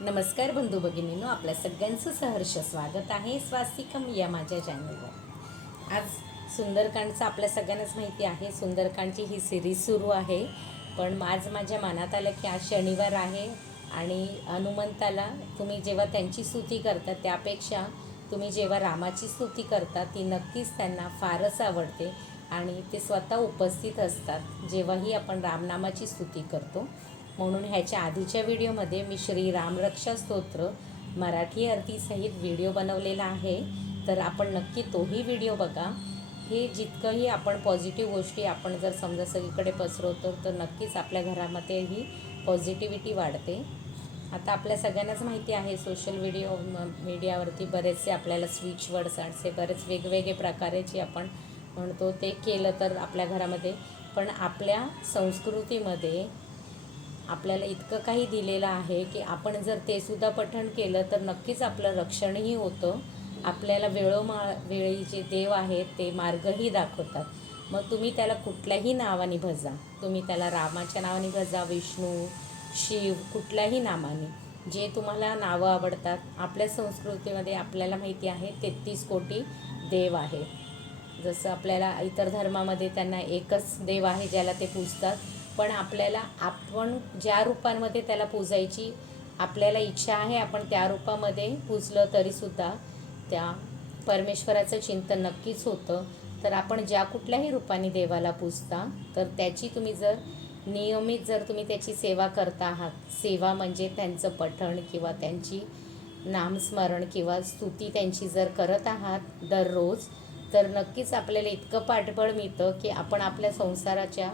नमस्कार बंधू भगिनींनो, आपल्या सगळ्यांचं सहर्ष स्वागत आहे स्वास्तिकम या माझ्या चॅनलवर। आज सुंदरकांडचं आपल्या सगळ्यांनाच माहिती आहे, सुंदरकांडची ही सिरीज सुरू आहे। पण आज माझ्या मनात आलं की आज शनिवार आहे आणि हनुमंताला तुम्ही जेव्हा त्यांची स्तुती करता त्यापेक्षा तुम्ही जेव्हा रामाची स्तुती करता ती नक्कीच त्यांना फारच आवडते आणि ते स्वतः उपस्थित असतात जेव्हाही आपण रामनामाची स्तुती करतो। म्हणून ह्याच्या आधीच्या व्हिडिओमध्ये मी श्री रामरक्षा स्तोत्र मराठी अर्थीसहित व्हिडिओ बनवलेला आहे, तर आपण नक्की तोही व्हिडिओ बघा। हे जितकंही आपण पॉझिटिव्ह गोष्टी आपण जर समजा सगळीकडे पसरवतो तर नक्कीच आपल्या घरामध्ये ही पॉझिटिव्हिटी वाढते। आता आपल्या सगळ्यांनाच माहिती आहे सोशल मीडियावरती बरेचसे आपल्याला स्विच वर्ड्स असे बरेच वेगवेगळे प्रकाराचे आपण म्हणतो ते केलं तर आपल्या घरामध्ये, पण आपल्या संस्कृतीमध्ये आपल्याला इतकं काही दिलेलं आहे की आपण जर ते सुद्धा पठण केलं तर नक्कीच आपलं रक्षणही होतं। आपल्याला वेळी जे देव आहेत ते मार्गही दाखवतात। मग तुम्ही त्याला कुठल्याही नावाने भजा, तुम्ही त्याला रामाच्या नावाने भजा, विष्णू, शिव, कुठल्याही नावाने जे तुम्हाला नावं आवडतात। आपल्या संस्कृतीमध्ये आपल्याला माहिती आहे 33 कोटी देव आहे। जसं आपल्याला इतर धर्मामध्ये त्यांना एकच देव आहे ज्याला ते पूजतात, पण आपल्याला आपण ज्या रूपांमध्ये त्याला पूजायची आपल्याला इच्छा आहे आपण त्या रूपामध्ये पूजलं तरीसुद्धा त्या परमेश्वराचं चिंतन नक्कीच होतं। तर आपण ज्या कुठल्याही रूपाने देवाला पूजता तर त्याची तुम्ही जर नियमित जर तुम्ही त्याची सेवा करता आहात, सेवा म्हणजे त्यांचं पठण किंवा त्यांची नामस्मरण किंवा स्तुती त्यांची जर करत आहात दररोज, तर नक्कीच आपल्याला इतकं पाठबळ मिळतं की आपण आपल्या संसाराच्या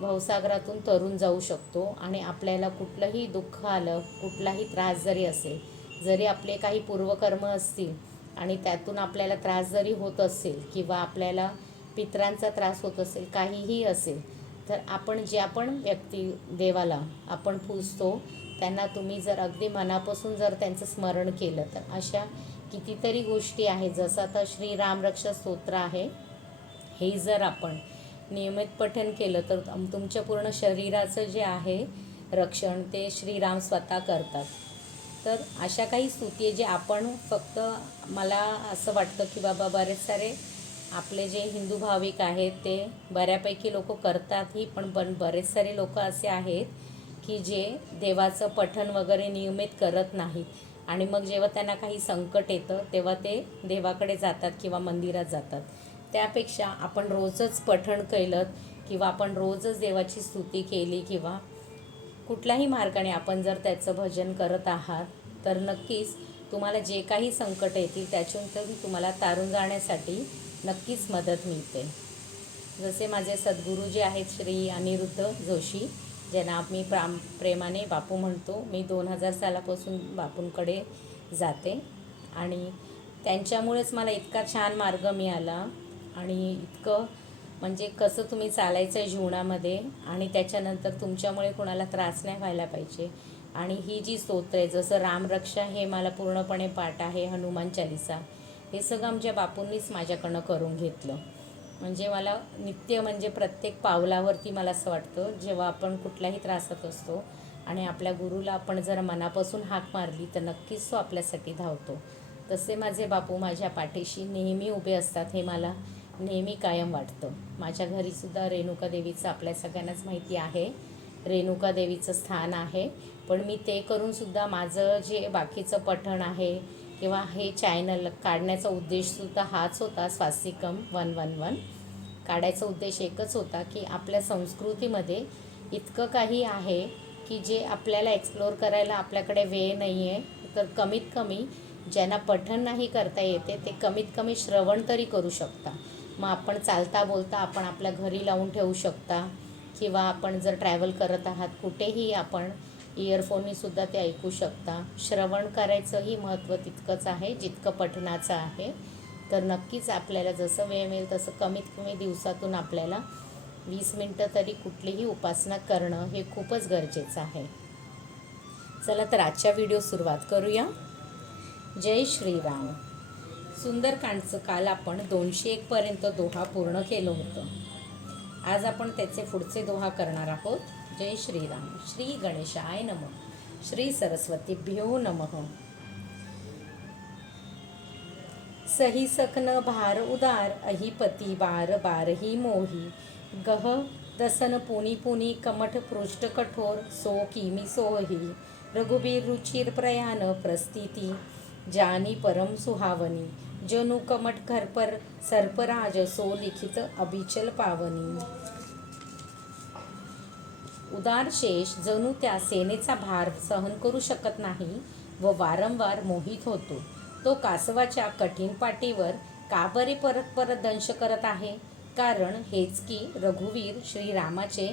भवसागरातून तरून जाऊ शकतो आणि आपल्याला कुठलंही दुःख आलं, कुठलाही त्रास जरी असेल, जरी आपले काही पूर्वकर्म असतील आणि त्यातून आपल्याला त्रास जरी होत असेल किंवा आपल्याला पितरांचा त्रास होत असेल, काहीही असेल, तर आपण ज्या पण व्यक्ती देवाला आपण पूजतो त्यांना तुम्ही जर अगदी मनापासून जर त्यांचं स्मरण केलं तर अशा कितीतरी गोष्टी आहेत। जसं आता श्री रामरक्षा स्तोत्र आहे, हे जर आपण नियमित पठण केलं तर तुमच्या पूर्ण शरीराचं जे आहे रक्षण ते श्रीराम स्वतः करतात। तर अशा काही स्तुती आहे जे आपण फक्त मला असं वाटतं की बाबा बरेच सारे आपले जे हिंदू भाविक आहेत ते बऱ्यापैकी लोक करतातही, पण बरेच सारे लोक असे आहेत की जे देवाचं पठण वगैरे नियमित करत नाहीत आणि मग जेव्हा त्यांना काही संकट येतं तेव्हा ते देवाकडे जातात किंवा मंदिरात जातात। त्यापेक्षा आपण रोजच पठण केलं किंवा आपण रोजच देवाची स्तुती केली किंवा कुठल्याही मार्गाने आपण जर त्याचं भजन करत आहात तर नक्कीच तुम्हाला जे काही संकट येतील त्याच्यातून तुम्हाला तारून जाण्यासाठी नक्कीच मदत मिळते। जसे माझे सद्गुरू जे आहेत श्री अनिरुद्ध जोशी, ज्यांना मी प्रेमाने बापू म्हणतो, मी 2000 सालापासून बापूंकडे जाते आणि त्यांच्यामुळेच मला इतका छान मार्ग मिळाला आणि इतकं म्हणजे कसं तुम्ही चालायचं आहे जीवनामध्ये आणि त्याच्यानंतर तुमच्यामुळे कोणाला त्रास नाही व्हायला पाहिजे। आणि ही जी स्तोत्र आहे जसं रामरक्षा हे मला पूर्णपणे पाठ आहे, हनुमान चालीसा, हे सगळं आमच्या बापूंनीच माझ्याकडनं करून घेतलं। म्हणजे मला नित्य म्हणजे प्रत्येक पावलावरती मला असं वाटतं जेव्हा आपण कुठल्याही त्रासात असतो आणि आपल्या गुरुला आपण जर मनापासून हाक मारली तर नक्कीच तो आपल्यासाठी धावतो। तसे माझे बापू माझ्या पाठीशी नेहमी उभे असतात, हे मला नेहमी कायम वाटतं। माझ्या घरीसुद्धा रेणुका देवीचं आपल्या सगळ्यांनाच माहिती आहे, रेणुका देवीचं स्थान आहे, पण मी ते करूनसुद्धा माझं जे बाकीचं पठण आहे किंवा हे चॅनल काढण्याचा उद्देशसुद्धा हाच होता, स्वास्तिकम 111 काढायचा उद्देश एकच होता की आपल्या संस्कृतीमध्ये इतकं काही आहे की जे आपल्याला एक्सप्लोअर करायला आपल्याकडे वेळ नाही आहे, तर कमीत कमी ज्यांना पठण नाही करता येते ते कमीत कमी श्रवण तरी करू शकता। मग आपण चालता बोलता आपण आपल्या घरी लावून ठेवू शकता किंवा आपण जर ट्रॅव्हल करत आहात कुठेही आपण इयरफोननीसुद्धा ते ऐकू शकता। श्रवण करायचंही महत्त्व तितकंच आहे जितकं पठणाचं आहे। तर नक्कीच आपल्याला जसं वेळ मिळेल तसं कमीत कमी दिवसातून आपल्याला 20 मिनटं तरी कुठलीही उपासना करणं हे खूपच गरजेचं आहे। चला तर आजच्या व्हिडिओ सुरुवात करूया। जय श्रीराम। सुंदरकांडचं काल आपण 201 पर्यंत दोहा पूर्ण केलं होतं। आज आपण त्याचे पुढचे दोहा करणार आहोत। जय श्रीराम। श्री गणेशाय नमः। श्री सरस्वतीभ्यो नमः। सही सकन भार उदार, अहिपती बार बारही मोही। गह दसन पुनी पुनी, कमठ पृष्ठ कठोर, सो किमी सोही। रघुबीर रुचिर प्रयाण प्रस्थिती, जानी परम सुहावनी। जनु कमठ खरपर सर्पराज, सो लिखित अबिचल पावनी। उदार शेष जणू त्या सेनेचा भार सहन करू शकत नाही व वारंवार मोहित होतो. तो कासवाच्या कठीण पाठीवर का बरे परत परत दंश करत आहे? कारण हेच की रघुवीर श्रीरामाचे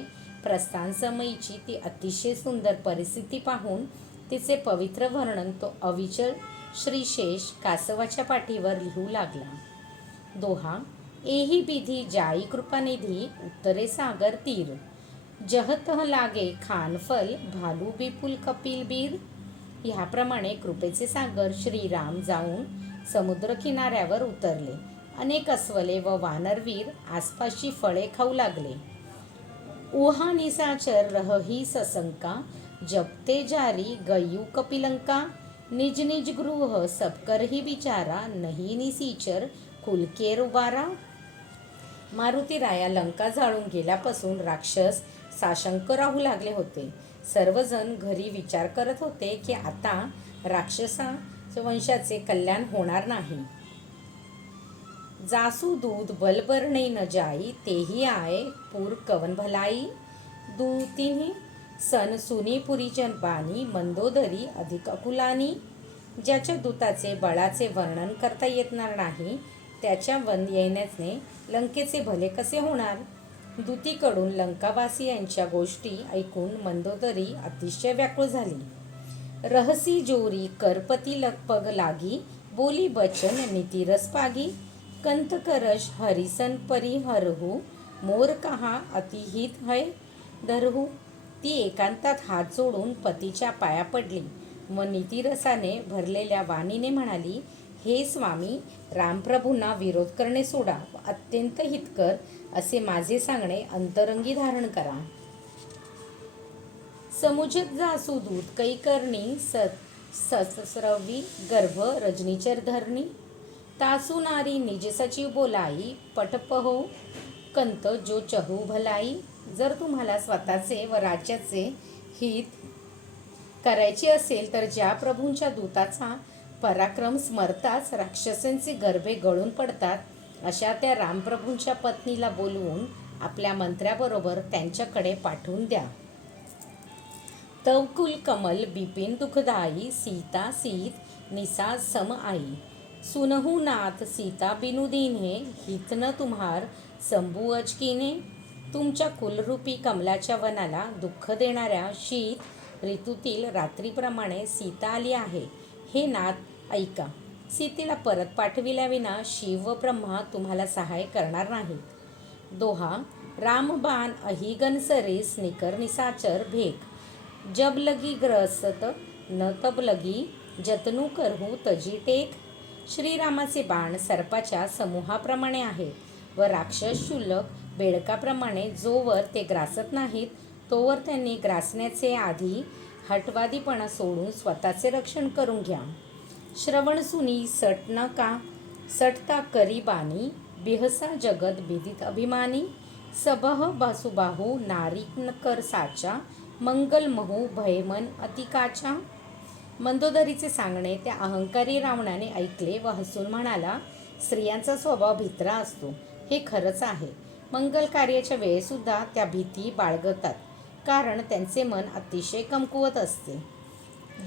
प्रस्थानसमयीची ती अतिशय सुंदर परिस्थिती पाहून तिचे पवित्र वर्णन तो अविचल श्रीशेष कासवाच्या पाठीवर लिहू लागला. दोहा. एही विधी जाई कृपानिधी, उत्तरे सागर तीर. जहतह लागे खानफल, भालू विपुल कपिल बीर. ह्याप्रमाणे कृपेचे सागर श्रीराम जाऊन समुद्र किनाऱ्यावर उतरले. अनेक अस्वले व वानरवीर आसपासची फळे खाऊ लागले. उहा निसाचर रहही सशंका, जपते जारी गयू कपिलंका. निज निज गृह सब करही विचारा, नहीं निसीचर कुलकेर उबारा. मारुतीराया लंका जाळून गेल्यापासून राक्षस साशंक राहू लागले होते. सर्वजण घरी विचार करत होते की आता राक्षसा वंशाचे कल्याण होणार नाही. जासू दूध बलबरणे न जाई, तेही आये पूर कवन भलाई. दूतिनी सन सुनी पुरी जनपानी, मंदोदरी अधिक अकुलानी. ज्याच्या दूताचे बळाचे वर्णन करता येणार नाही, त्याच्या येण्याने लंकेचे भले कसे होणार? दूतीकडून लंकावासियांच्या गोष्टी ऐकून मंदोदरी अतिशय व्याकुळ झाली. रहसी जोरी करपती लगपग लागी, बोली बचन नीतिरस पागी. कंत करश हरिसन परिहरहू, मोर कहा अतिहित है धरहू. ती एकांतात हात जोडून पतीच्या पाया पडली व नीतिरसाने भरलेल्या वाणीने म्हणाली, हे स्वामी, रामप्रभूंना विरोध करणे सोडा व अत्यंत हितकर असे माझे सांगणे अंतरंगी धारण करा. समुचित जासू दूत कैकर्णी, सस्रवी गर्भ रजनीचर धरणी. तासू नारी निज सचिव बोलाई, पटपहो कंत जो चहू भलाई. जर तुम्हाला स्वतःचे व राज्याचे हित करायचे असेल तर ज्या प्रभूंच्या दूताचा पराक्रम स्मरताच राक्षसांचे गर्भे गळून पडतात, अशा त्या रामप्रभूंच्या पत्नीला बोलवून आपल्या मंत्र्याबरोबर त्यांच्याकडे पाठवून द्या. तवकुल कमल बिपिन दुखदाई, सीता सीत निसा सम आई. सुनहु नाथ सीता बिनु दीन्हे, हितन तुम्हार संभू अचकीने. तुमच्या कुलरूपी कमलाच्या वनाला दुःख देणाऱ्या शीत ऋतूतील रात्रीप्रमाणे सीता आली आहे. हे नाथ ऐका. सीतेला परत पाठविल्याविना शिव व ब्रह्मा तुम्हाला सहाय करणार नाहीत. दोहा. रामबाण अहिगन सरेस, निकर निसाचर भेक. जब लगी ग्रसत न तब लगी, जतनू करहू तजी टेक. श्रीरामाचे बाण सर्पाच्या समूहाप्रमाणे आहेत व राक्षस शुल्लक बेडकाप्रमाणे जोवर ते ग्रासत नाहीत तोवर त्यांनी ग्रासण्याचे आधी हटवादीपणा सोडून स्वतःचे रक्षण करून घ्या. श्रवण सुनी सट नका, सटता करी बानी. बिहसा जगत विदित अभिमानी. सबह बासुबाहू नारी कर साचा, मंगल महू भयमन अतिकाचा. मंदोदरीचे सांगणे त्या अहंकारी रावणाने ऐकले व हसून म्हणाला, स्त्रियांचा स्वभाव भित्रा असतो. हे खरंच आहे. मंगल कार्याच्या वेळेसुद्धा त्या भीती बाळगतात, कारण त्यांचे मन अतिशय कमकुवत असते.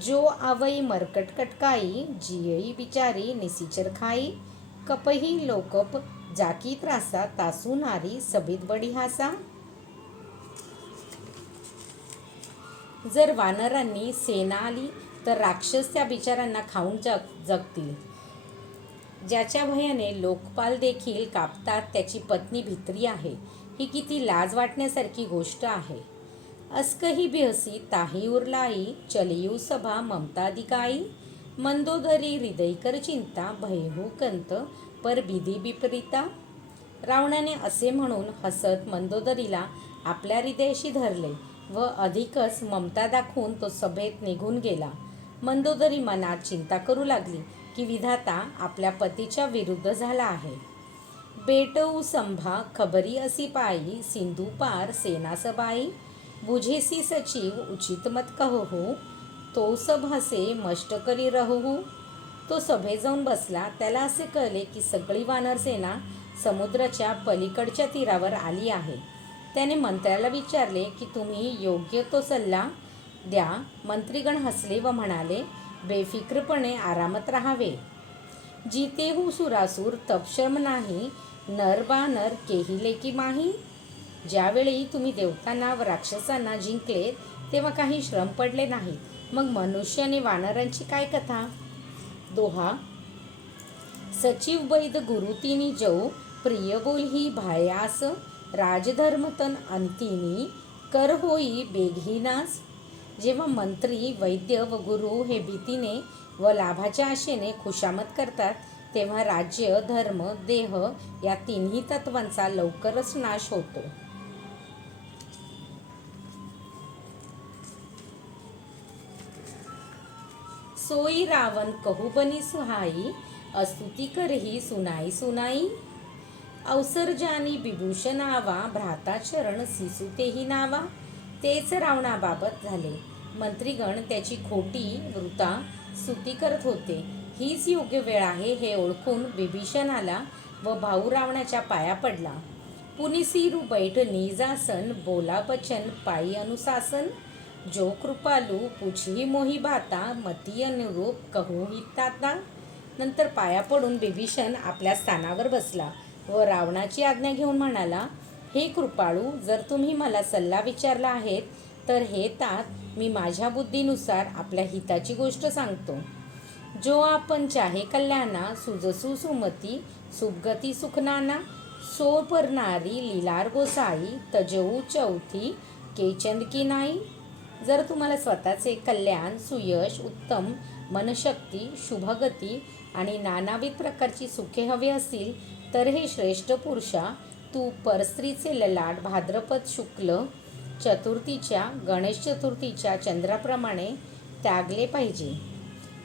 जो आवई मरकट कटकाई, जियई बिचारी निसीचर खाई. कपही लोकप जाकी त्रासा, तासू नारी सभीत बडी हासा. जर वानरांनी सेना आली तर राक्षस त्या बिचारांना खाऊन जगतील. ज्याच्या भयाने लोकपाल देखील कापतात त्याची पत्नी भित्री आहे. ही किती लाज वाटण्यासारखी गोष्ट आहे. अस्कही बिहसी ताही उरलाई, चलियू सभा ममतादिकाई. मंदोदरी हृदयकर चिंता, भयहू कंत पर विधी विपरीता. रावणाने असे म्हणून हसत मंदोदरीला आपल्या हृदयाशी धरले व अधिकच ममता दाखवून तो सभेत निघून गेला. मंदोदरी मनात चिंता करू लागली की विधाता आपल्या पतीच्या विरुद्ध झाला आहे. बेटऊ संभा खबरी असी पायी, सिंधू पार सेनासबाई, बुझेसी सचिव उचित मत कहू, तो सभासे मष्ट करी रहू. तो सभेत जाऊन बसला. त्याला असे कळले की सगळी वानरसेना समुद्राच्या पलीकडच्या तीरावर आली आहे. त्याने मंत्र्याला विचारले की तुम्ही योग्य तो सल्ला द्या. मंत्रीगण हसले व म्हणाले, बेफिक्रपणे आरामात राहावे. जितेहू सुरासूर तपशम नाही, नर बानर केहिले की माही. ज्यावेळी तुम्ही देवतांना व राक्षसांना जिंकलेत तेव्हा काही श्रम पडले नाही, मग मनुष्य आणि वानरांची काय कथा. दोहा. सचिव वैद गुरु तिनी जऊ, प्रिय बोल ही भायास, राजधर्मतन अंतिनी, कर होई बेघीनास. जेव्हा मंत्री, वैद्य व गुरु हे भीतीने व लाभाच्या आशेने खुशामत करतात तेव्हा राज्य, धर्म, देह या तिन्ही तत्वांचा लवकरच नाश होतो. सोई रावण कहू बनी सुहाई, अस्तुती करही सुनाई सुनाई. अवसर जानी विभूषण आवा, भ्राता चरण सिसुतेही नावा. तेच रावणाबाबत झाले. मंत्रीगण त्याची खोटी वृत्ता स्तुती करत होते. हीच योग्य वेळ आहे हे ओळखून विभीषण आला व भाऊ रावणाच्या पाया पडला. पुनिसिरू बैठ निजासन, बोला बचन पायी अनुशासन. जो कृपालू पुछी मोही बाता, मती अनुरूप कहू हिताता. नंतर पाया पडून विभीषण आपल्या स्थानावर बसला व रावणाची आज्ञा घेऊन म्हणाला, हे कृपाळू, जर तुम्ही मला सल्ला विचारला आहेत तर हे तात मी माझ्या बुद्धीनुसार आपल्या हिताची गोष्ट सांगतो. जो आपण चाहे कल्याणा, सुजसू सुमती, सुगती सुखनाना. सो परनारी लीलार गोसाई, तजऊ चौथी केचंद की नाही. जर तुम्हाला स्वतःचे कल्याण, सुयश, उत्तम मनशक्ती, शुभगती आणि नानाविध प्रकारची सुखे हवी असतील तर हे श्रेष्ठ पुरुषा, तू परस्त्रीचे ललाट भाद्रपद शुक्ल चतुर्थीच्या, गणेश चतुर्थीच्या चंद्राप्रमाणे त्यागले पाहिजे.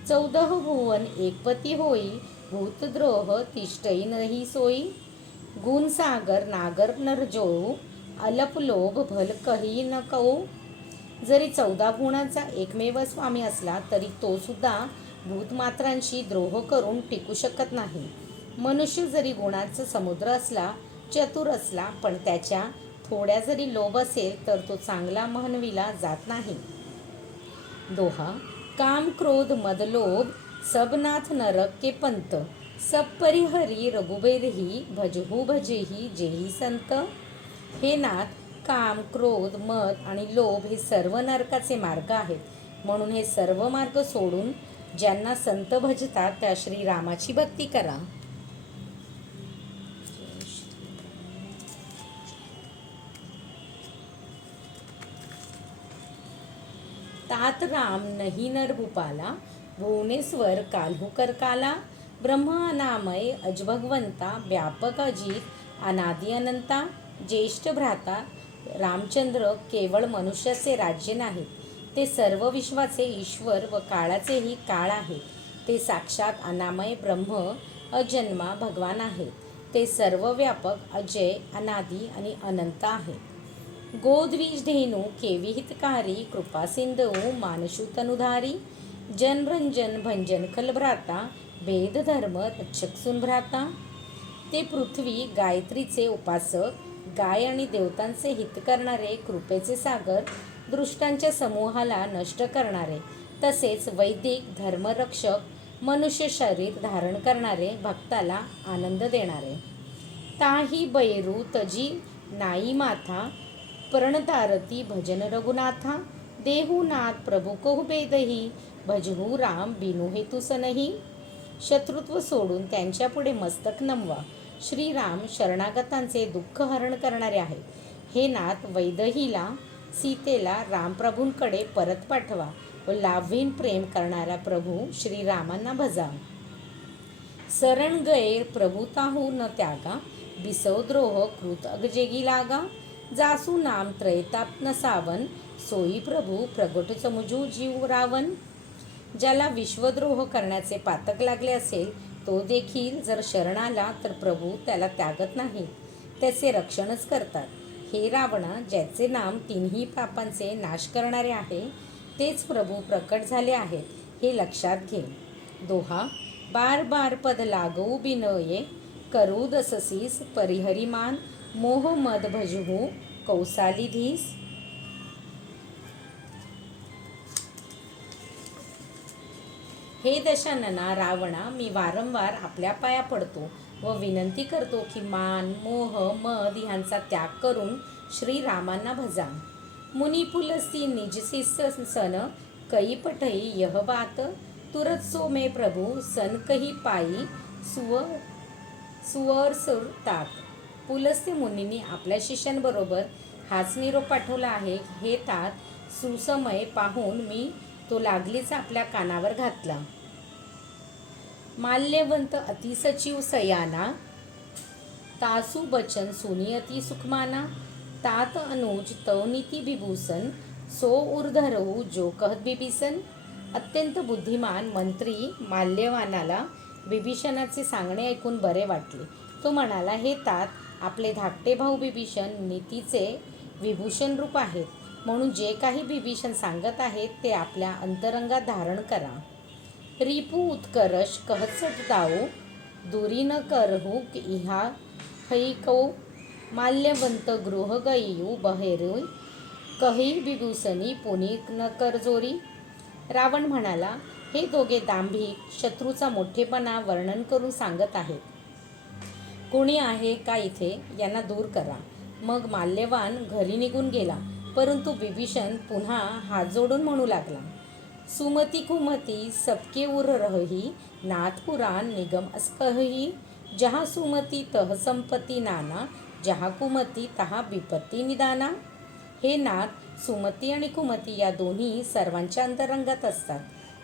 14 भुवन एकपती होई, भूतद्रोह तिष्ठई नाही सोयी. गुण सागर नागर नरजोळू, अल्प लोभ भल कही न कळू. जरी 14 गुणांचा एकमेव स्वामी असला तरी तो सुद्धा भूतमात्रांशी द्रोह करून टिकू शकत नाही. मनुष्य जरी गुणांचा समुद्र असला, चतुर असला, पण त्याच्या थोड्या जरी लोभ असेल तर तो चांगला म्हणविला जात नाही. दोहा. काम क्रोध मद लोभ, सबनाथ नरक के पंत. सब परिहरी रघुबैरही, भजहू भजेही जेही संत. हे नाथ, काम, क्रोध, मद आणि लोभ हे सर्व नरकाचे मार्ग आहेत. म्हणून हे सर्व मार्ग सोडून ज्यांना संत भजतात त्या श्रीरामाची भक्ती करा. तात राम नहीं नर भूपाला, भुवनेश्वर काल्हू करकाला. ब्रह्म अनामय अजभगवंता, व्यापक अजित अनादि अनंता. ज्येष्ठ भ्राता रामचंद्र केवळ मनुष्याचे राज्य नाहीत, ते सर्व विश्वाचे ईश्वर व काळाचेही काळ आहेत. ते साक्षात अनामय ब्रह्म अजन्मा भगवान आहेत. ते सर्व व्यापक, अजय, अनादि आणि अनंत आहेत. गोद्विज धेनू केवी हितकारी, कृपा सिंधू मानशू तनुधारी. जनभंजन भंजन खल भ्राता, भेद धर्म रक्षक सुन भ्राता. ते पृथ्वी गायत्रीचे उपासक, गाय आणि देवतांचे हित करणारे, कृपेचे सागर, दृष्टांच्या समूहाला नष्ट करणारे, तसेच वैदिक धर्मरक्षक, मनुष्य शरीर धारण करणारे, भक्ताला आनंद देणारे. ताही बैरू तजी नाई माथा, प्रणतारती भजन रघुनाथा. देहू नाथ प्रभु कहू बेदही, भजहू राम बिनु हेतु सनही. शत्रुत्व सोडून त्यांच्या पुढे मस्तक नमवा. श्रीराम शरणागतांचे दुःख हरण करणारे आहेत. हे नाथ, वैदहीला, सीतेला रामप्रभूंकडे परत पाठवा व लाभहीन प्रेम करणारा प्रभू श्रीरामांना भजा. शरण गैर प्रभु ताहू न त्यागा, बिसव द्रोह कृत अगजेगी लागा. जासू नाम त्रयताप न सावन, सोयी प्रभू प्रगट समजू जीव रावण. ज्याला विश्वद्रोह करण्याचे पातक लागले असेल तो देखील जर शरण आला तर प्रभू त्याला त्यागत नाही, त्याचे रक्षणच करतात. हे रावणा, ज्याचे नाम तिन्ही पापांचे नाश करणारे आहे तेच प्रभू प्रकट झाले आहेत, हे लक्षात घे. दोहा. बार बार पद लागू बिनये, करू दससीस परिहरिमान, मोह मद भजहू कौसालीधीस. हे दशानना रावणा, मी वारंवार आपल्या पाया पडतो व विनंती करतो की मान, मोह, मद ह्यांचा त्याग करून श्रीरामांना भजा. मुनी पुलस्ती निजसी सन, कई पठई यह बात, तुरत सो मे प्रभू सन कही पायी, सुवर सुरतात. पुलस्त्य मुनींनी आपल्या शिष्यांबरोबर हाच निरोप पाठवला आहे. हे तात सुसमय पाहून मी तो लागलीच आपल्या कानावर घातला. माल्यवंत अतिसचिव सयाना, तासु बचन सुनी अति सुखमाना, तात अनुज तवनीति विभूषण, सो उर्धरऊ जो कहत बिभीषण. अत्यंत बुद्धिमान मंत्री माल्यवानाला बिभीषणाचे सांगणे ऐकून बरे वाटले. तो म्हणाला, हे तात, आपले धाकटे भाऊ बिभीषण नीतीचे विभूषण रूप आहेत, म्हणून जे काही बिभीषण सांगत आहेत ते आपल्या अंतरंगात धारण करा. रिपू उत्कर्ष कहत सटताऊ, दुरी न करहू इहा हैकौ, माल्यवंत गृह गयू बहेरू, कही विभूषणी पुनी न करजोरी. रावण म्हणाला, हे दोघे दांभिक शत्रूचा मोठेपणा वर्णन करून सांगत आहेत. कोणी आहे का इथे, यांना दूर करा. मग माल्यवान घरी निघून गेला, परंतु विभीषण पुन्हा हात जोडून म्हणू लागला, सुमती कुमती सबके उर रही, नाथ पुराण निगम अस्कही, जहाँ सुमती तह संपत्ती नाना, जहाँ कुमती तहा विपत्ती निदाना. हे नाथ, सुमती आणि कुमती या दोन्ही सर्वांच्या अंतरंगात असतात,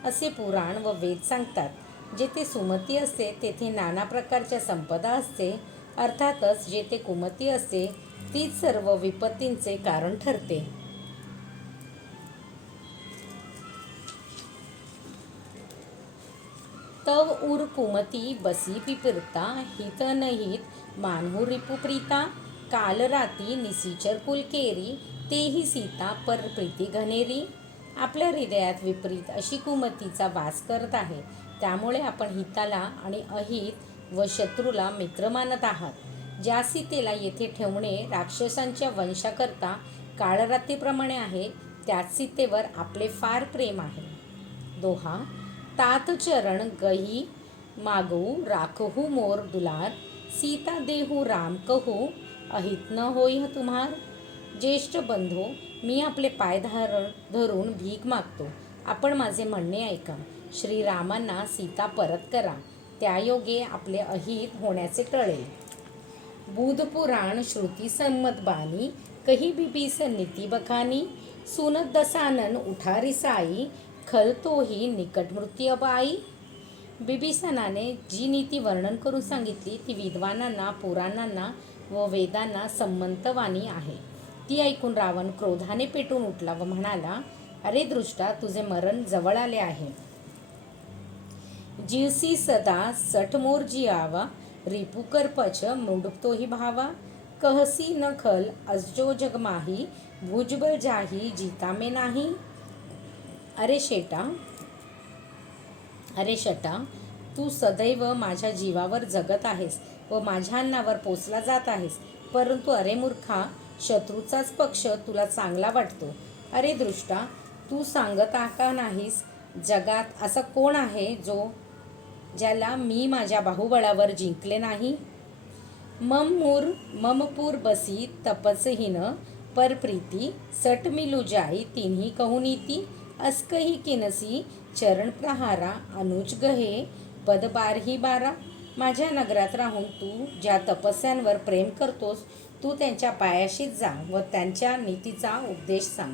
असे पुराण व वेद सांगतात. जेथे सुमती असते तेथे नाना प्रकारच्या संपदा असते, अर्थातच जेथे कुमती असते तीच सर्व विपत्तींचे कारण ठरते. तव उर कुमती बसी पिपिरता, हित नहित मानहू रिपुप्रीता, काल राती निसीचर पुलकेरी, तेही सीता पर प्रीती घनेरी. आपल्या हृदयात विपरीत अशी कुमतीचा वास करत आहे, त्यामुळे आपण हिताला आणि अहित व शत्रूला मित्र मानत आहात. ज्या सीतेला येथे ठेवणे राक्षसांच्या वंशाकरता काळरात्रीप्रमाणे आहे, त्याच सीतेवर आपले फार प्रेम आहे. दोहा. तात चरण गही मागू राखहू मोर दुलार, सीता देहू राम कहू, अहित न होई तुम्हार. ज्येष्ठ बंधू, मी आपले पाय धरून भीक मागतो, आपण माझे म्हणणे ऐका. श्रीरामांना सीता परत करा, त्यायोगे आपले अहित होण्याचे टळेल. बुधपुराण श्रुती संमत बानी, कही बिभीषण नीती बखानी, सुनत दसानन उठारी साई, खल तोही निकट मृत्यू बाई. बिभीषणाने जी नीती वर्णन करून सांगितली ती विद्वानांना, पुराणांना व वेदांना संमतवाणी आहे. ती ऐकून रावण क्रोधाने पेटून उठला व म्हणाला, अरे दृष्टा, तुझे मरण जवळ आले आहे. जीवसी सदा सठमोर जियावा, रिपुकर पच मृडुप्तोही भावा, कहसी न खल अजो जगमाही, भुजबल जाही जीता में नाही. अरे शटा, तू सदैव माझ्या जीवावर जगत आहेस व माझ्या अन्नावर पोचला जात आहेस, परंतु अरे मूर्खा, शत्रूचाच पक्ष तुला चांगला वाटतो. अरे दृष्टा, तू सांगत का नाहीस, जगात असा कोण आहे ज्याला मी माझ्या बाहुबळावर जिंकले नाही. ममपूर बसी तपसहीन, परप्रीती सट मिलू जाई तिन्ही कहूनीती, अस्कही किनसी चरण प्रहारा, अनुज गहे पद बारही बारा. माझ्या नगरात राहून तू ज्या तपस्यांवर प्रेम करतोस, तू त्यांच्या पायाशीच जा व त्यांच्या नीतीचा उपदेश सांग.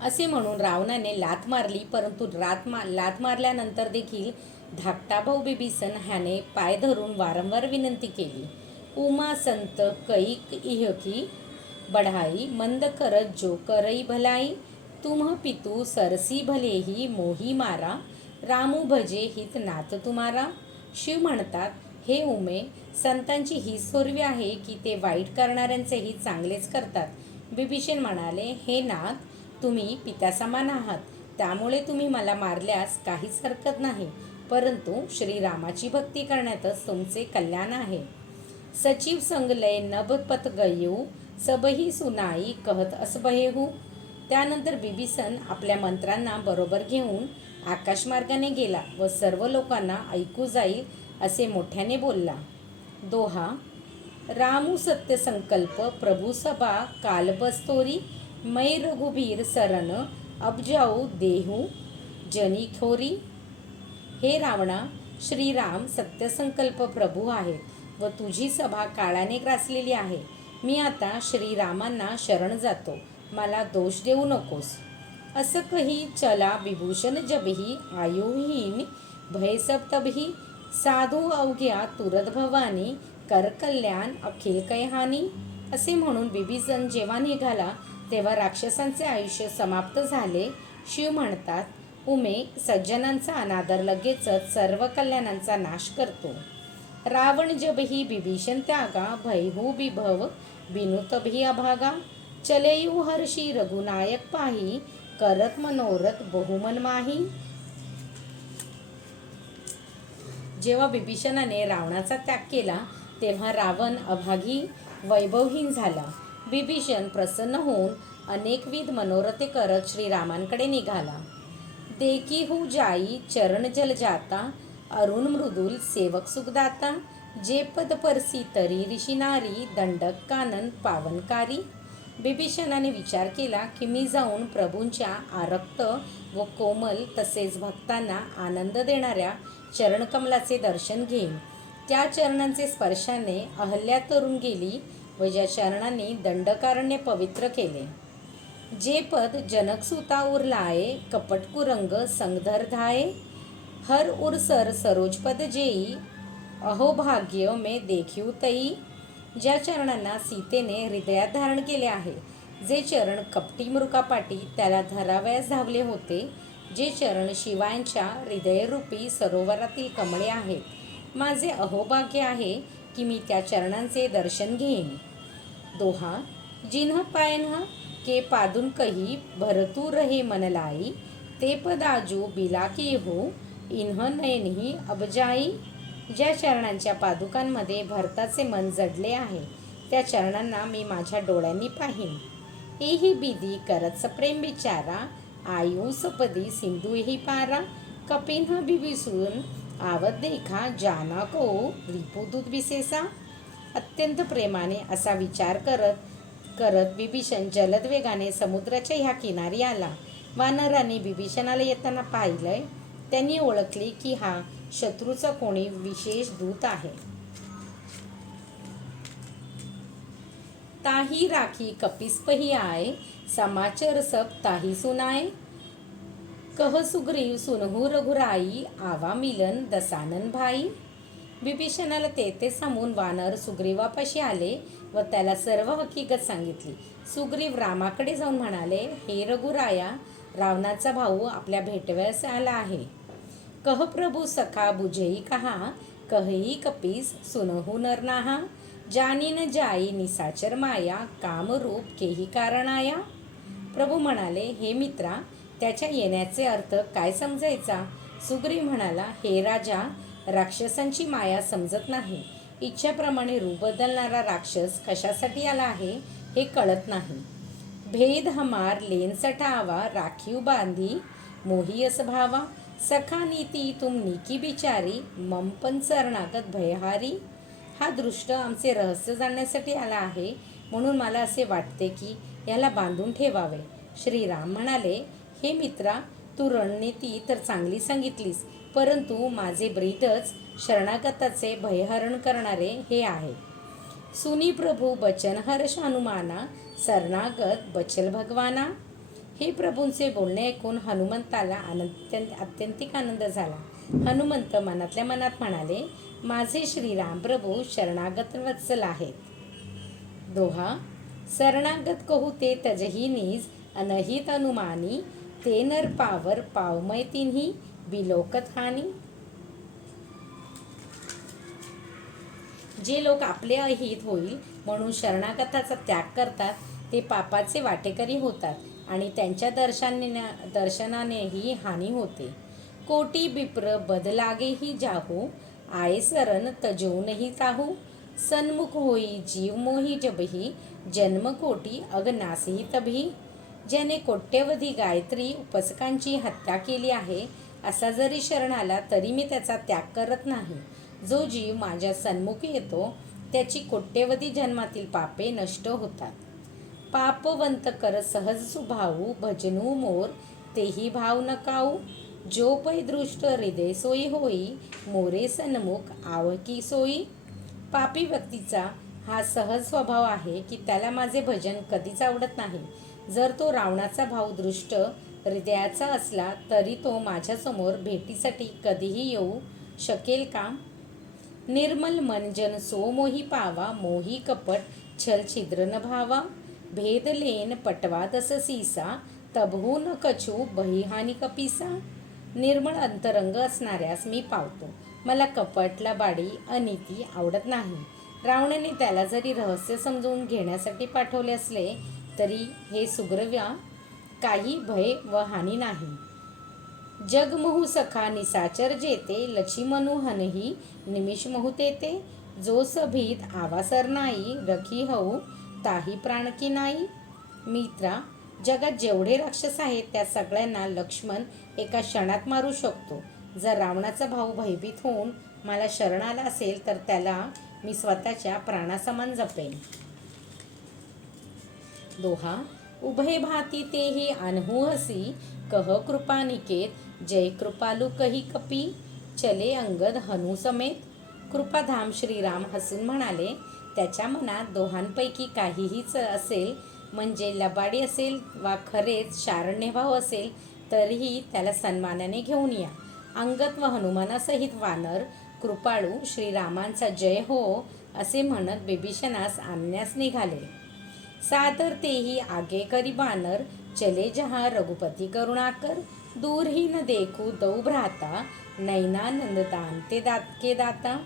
असे म्हणून रावणाने लाथ मारली, परंतु लाथ मारल्यानंतर देखील धाकटा भाऊ बिभीषण ह्याने पाय धरून वारंवार विनंती केली. उमा संत कैक इहकी बढाई, मंद करत जो करई भलाई. तुम्ह पितू सरसी भलेही मोही मारा, रामू भजे हित नाथ तुम्हारा. शिव म्हणतात, हे उमे, संतांची ही सोर्वी आहे की ते वाईट करणाऱ्यांचेही चांगलेच करतात. बिभीषण म्हणाले, हे नाथ, तुम्ही पित्यासमान आहात, त्यामुळे तुम्ही मला मारल्यास काहीच हरकत नाही, परंतु श्रीरामाची भक्ती करण्यातच तुमचे कल्याण आहे. सचिव संग लय नभ पत गयू, सबही सुनाई कहत असबहेहू. त्यानंतर बिभीषण आपल्या मंत्र्यांना बरोबर घेऊन आकाशमार्गाने गेला व सर्व लोकांना ऐकू जाईल असे मोठ्याने बोलला. दोहा. रामू सत्य संकल्प प्रभू सभा कालबस्तोरी, मै रघुबीर सरण अबजाऊ देहू जनी खोरी. हे रावणा, श्रीराम सत्यसंकल्प प्रभू आहेत व तुझी सभा काळाने ग्रासलेली आहे. मी आता श्रीरामांना शरण जातो, मला दोष देऊ नकोस. असं कही चला विभूषण जबही, आयुहीन भय सब तबही. साधू अवघ्या तुरत भवानी, कर कल्याण अखिल कैहानी. असे म्हणून बिभीषण जेव्हा निघाला तेव्हा राक्षसांचे आयुष्य समाप्त झाले. शिव म्हणतात, उमे, सज्जनांचा अनादर लगेचच सर्व कल्याणांचा नाश करतो. रावण जबही बिभीषण त्यागा, भयहू बिभव बिनु तबही अभागा. चलेयू हर्षी रघुनायक पाही, करत मनोरथ बहुमन माही. जेव्हा बिभीषणाने रावणाचा त्याग केला तेव्हा रावण अभागी वैभवहीन झाला. बिभीषण प्रसन्न होऊन अनेकविध मनोरथे करत श्रीरामांकडे निघाला. देखी हू जाई चरण जल जाता, अरुण मृदुल सेवक सुखदाता. जे पद परसी तरी ऋषी नारी, दंडक कानन पावनकारी. बिभीषणाने विचार केला की मी जाऊन प्रभूंच्या आरक्त व कोमल तसेच भक्तांना आनंद देणाऱ्या चरणकमलाचे दर्शन घेईन. त्या चरणांचे स्पर्शाने अहल्या तरुण गेली व ज्या चरणांनी दंडकारण्य पवित्र केले. जे पद जनकसुता उरलाये, कपटकुरंग संगधर धाये. हर उरसर सरोजपद जेई, अहोभाग्य में देखिऊ तई. ज्या चरणांना सीतेने हृदयात धारण केले आहे, जे चरण कपटी मृकापाटी त्याला धरावयास धावले होते, जे चरण शिवांच्या हृदयरूपी सरोवरातील कमळे आहेत, माझे अहोभाग्य आहे की मी त्या चरणांचे दर्शन घेईन. दोहा. जिन्ह पायन्ह के पादुन कही, भरतू रहे मनलाई. ते पदाजू बिलाकी हो, इन्ह नयनही अबजाई. ज्या चरणांच्या पादुकांमध्ये भरताचे मन जडले आहे, त्या चरणांना मी माझ्या डोळ्यांनी पाहीन. एही बिधी करत सप्रेम विचारा, आयु सपदी सिंधू ही पारा. कपिन्ह बिभीषण आवत देखा, जाना को रिपुदूत विशेषा. अत्यंत प्रेमाने असा विचार करत बिभीषण जलद वेगाने समुद्राच्या ह्या किनारी आला. वानरांनी बिभीषणाला येताना पाहिलंय. त्यांनी ओळखले की हा शत्रूचा कोणी विशेष दूत आहे. ताही राखी कपिस्पही आय, समाचार सब ताही सुनाय. कह सुग्रीव सुनहू रघुराई, आवा मिलन दसानन भाई. बिभीषणाला तेथे सांगून वानर सुग्रीवापाशी आले व त्याला सर्व हकीकत सांगितली. सुग्रीव रामाकडे जाऊन म्हणाले, हे रघुराया, रावणाचा भाऊ आपल्या भेटव्यास आला आहे. कह प्रभू सखा बुझई कहा, कहई कपीस सुनहू नरनाहा. जानी न जाई निसाचर माया, कामरूप केही कारणाया. प्रभू म्हणाले, हे मित्रा, त्याच्या येण्याचे अर्थ काय समजायचा. सुग्रीव म्हणाला, हे राजा, राक्षसांची माया समजत नाही. इच्छेप्रमाणे रूप बदलणारा राक्षस कशासाठी आला आहे हे कळत नाही. भेद हमार लेन सटावा, राखीव बांधी मोही अस भावा. सखा नीती तुम नीकी बिचारी, ममपन चरणागत भयहारी. हा दृष्ट आमचे रहस्य जाणण्यासाठी आला आहे, म्हणून मला असे वाटते की याला बांधून ठेवावे. श्रीराम म्हणाले, हे मित्रा, तू रणनीती तर चांगली सांगितलीस, परंतु माझे ब्रीदच शरणागताचे भयहरण करणारे हे आहे. सुनी प्रभू बचन हर्ष हनुमाना, शरणागत बचल भगवाना. हे प्रभूंचे बोलणे ऐकून हनुमंताला अत्यंतिक आनंद झाला. हनुमंत मनातल्या मनात म्हणाले, माझे श्रीराम प्रभू शरणागत वत्सल आहेत. दोहा. शरणागत कहू ते तजही नीज, अनहित अनुमानी, ते नर पावर पावमय तिन्ही बिलोकत हानी. जे लोक आपले अहित होईल म्हणून शरणागताचा त्याग करतात ते पापाचे वाटेकरी होतात आणि त्यांच्या दर्शनानेही हानी होते. कोटी बिप्र बदलागेही जाहू, आये शरण तजोनही ताहू. सन्मुख होई जीव मोही जबही, जन्म कोटी अगनासही तभी. ज्याने कोट्यवधी गायत्री उपासकांची हत्या केली आहे असा जरी शरण आला तरी मी त्याचा त्याग करत नाही. जो जीव माझ्या सन्मुख येतो त्याची कोट्यवधी जन्मातील पापे नष्ट होतात. पापवंत कर सहज सुभाऊ, भजनू मोर तेही भाव नकाऊ. जो पै दृष्ट हृदय सोयी होई, मोरे सन्मुख आवकी सोयी. पापी व्यक्तीचा हा सहज स्वभाव आहे की त्याला माझे भजन कधीच आवडत नाही. जर तो रावणाचा भाव दृष्ट हृदयाचा असला तरी तो माझ्यासमोर भेटीसाठी कधीही येऊ शकेल का? निर्मल मन जन सो मोही पावा, मोही कपट छल छिद्र न भावा. भेद लेन पटवा दस सीसा, तबहू न कछू बहिहानी कपिसा. निर्मळ अंतरंग असणाऱ्यास मी पावतो. मला कपट लबाडी अनिती आवडत नाही. रावणाने त्याला जरी रहस्य समजून घेण्यासाठी पाठवले असले तरी हे सुग्रीवा काही भय व हानी नाही. जग महू सखा निसाचर जेते, लक्ष्मणु हनही निमिष महू तेते. जो सभीत आवासर नाही, रखी हऊ ताही प्राण की नाही. मित्रा, जगात जेवढे राक्षस आहेत त्या सगळ्यांना लक्ष्मण एका क्षणात मारू शकतो. जर रावणाचा भाऊ भयभीत होऊन मला शरण आला असेल तर त्याला मी स्वतःच्या प्राणासमान जपेन. दोहा. उभय भाती तेही अनहू हसी, कह कृपानिकेत, जय कृपालू कही कपी. चले अंगद हनू समेत. कृपाधाम श्रीराम हसून म्हणाले, त्याच्या मनात दोहांपैकी काहीहीच असेल म्हणजे लबाडी असेल वा खरेच शारण्यभाव असेल तरीही त्याला सन्मानाने घेऊन या. अंगद व हनुमानासहित वानर कृपाळू श्रीरामांचा जय हो असे म्हणत बिभीषणास आणण्यास निघाले. सादर तेही आगे करी बानर, चले जहा रघुपती करुणाकर. दूर ही न देखू दौ भ्राता, नैनानंद दान ते के दाता.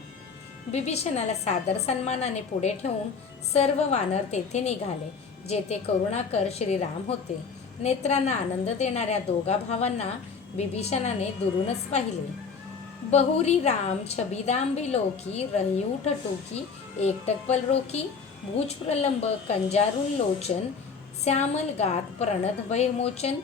बिभीषणाला सादर सन्मानाने पुढे ठेवून सर्व वानर तेथे निघाले जेथे करुणाकर श्रीराम होते. नेत्रांना आनंद देणाऱ्या दोघा भावांना बिभीषणाने दुरूनच पाहिले. बहुरी राम छबिदाम बिलोकी, रही उठटुकी एकटक पल रोकी. भुज प्रलंब कंजारुन लोचन, श्यामल गात प्रणत भयमोचन.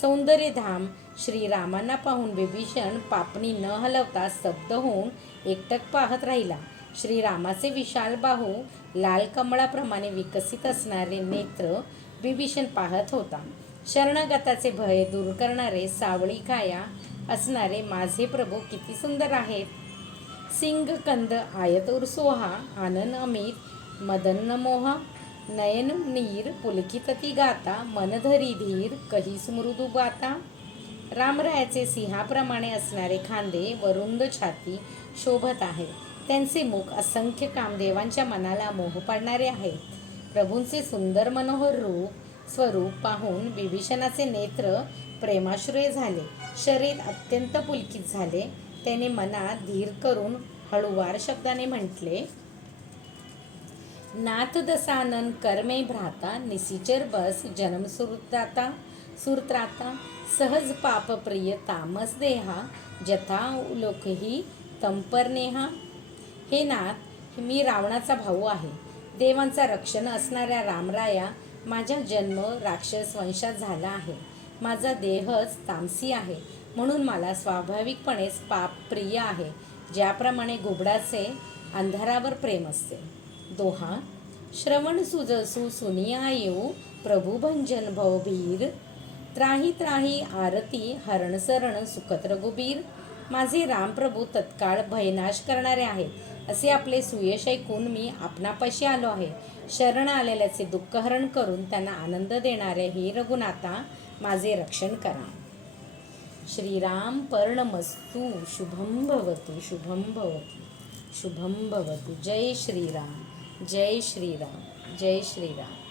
सौंदर्यधाम श्रीरामांना पाहून बिभीषण पापणी न हलवता स्तब्ध होऊन एकटक पाहत राहिला. श्रीरामाचे विशाल बाहू, लाल कमळाप्रमाणे विकसित असणारे नेत्र बिभीषण पाहत होता. शरणागताचे भय दूर करणारे सावळी काया असणारे माझे प्रभू किती सुंदर आहेत. सिंग कंद आयत उर्सोहा, आनन अमित मदन मोहा. नयन नीर पुलकितती गाता, मनधरी धीर कही स्मृदू गाता. रामरायाचे सिंहाप्रमाणे असणारे खांदे व रुंद छाती शोभत आहे. त्यांचे मुख असंख्य कामदेवांच्या मनाला मोह पाडणारे आहे. प्रभूंचे सुंदर मनोहर स्वरूप पाहून बिभीषणाचे नेत्र प्रेमाश्रय झाले. शरीर अत्यंत पुलकित झाले. त्याने मनात धीर करून हळुवार शब्दाने म्हटले, नाथ दसानन कर्मे भ्राता, निसिचर बस जन्म सुरत्राता. सहज पाप प्रिय तामस देहा, जथा लोकही तंपर नेहा. हे नाथ, मी रावणाचा भाऊ आहे. देवांचा रक्षण असणाऱ्या रामराया, माझा जन्म राक्षस वंशात झाला आहे. माझा देहच तामसी आहे म्हणून मला स्वाभाविकपणेच पाप प्रिय आहे, ज्याप्रमाणे घुबडाचे अंधारावर प्रेम असते. दोहा. श्रवण सुजसू सुनिया येऊ, प्रभू भंजन भवभीर. त्राही त्राही आरती हरण सरण सुखत रघुबीर. माझे रामप्रभू तत्काळ भयनाश करणारे आहेत असे आपले सुयश ऐकून मी आपणापाशी आलो आहे. शरण आलेल्याचे दुःख हरण करून त्यांना आनंद देणारे हे रघुनाथा, माझे रक्षण करा. श्रीराम पर्णमस्तु शुभं भवतु शुभं भवतु शुभं भवतु. जय श्रीराम, जय श्रीराम, जय श्रीराम.